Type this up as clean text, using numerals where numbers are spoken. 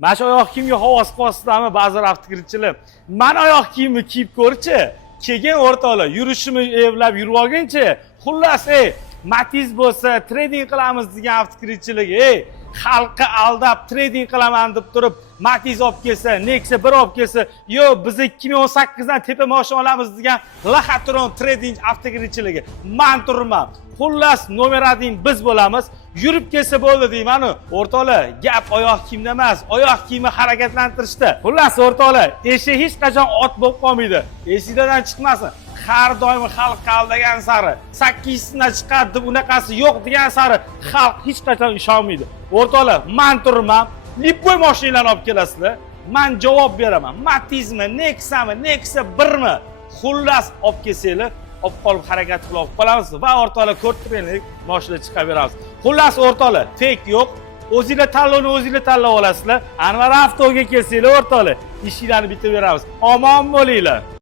Mana shu oyoq kiyimga havas qilasizlarmi ba'zi avtokirchilar? Mana oyoq kiyimni kiyib ko'rchi. Keyin o'rtoqlar, yurishimni evlab yurib olguncha, xullas, Matiz bo'lsa, trading qilamiz degan avtokirchilarga, xalqqa aldab trading qilaman deb turib, Matiz olib kelsa, Nexia 1 olib kelsa, yo biz 2018 dan tepa mashina olamiz degan Lahatron trading avtokirchilarga men turman. Xullas, nomer 1 biz bo'lamiz. Yurib kelsa bo'ldi deyman. O'rtoqlar, gap oyoq kiyimda emas, oyoq kiyimni harakatlantirishda. Xullas, o'rtoqlar, eshak hech qachon ot bo'lib qolmaydi. Esingizdan chiqmasin. Har doim xalq aldagan sari 8 dan chiqadi deb unaqasi yo'q degan sari xalq hech qachon ishonmaydi. O'rtoqlar, men turman. Lipoy mashinalarni olib kelasizlar. Men javob beraman. Matizmi, Nexia'mi, Nexia 1mi? Xullas olib kelsanglar, olib qolib harakat qilib qolamiz va o'rtoqlar ko'rtiraylik, mashina chiqaveramiz. Xullas o'rtoqlar, fake yo'q. O'zingizlar tanlovni o'zingizlar tanlab olasizlar. Anvar avtoga kelsanglar o'rtoqlar, ishinglarni bitaveramiz. Omon bo'linglar.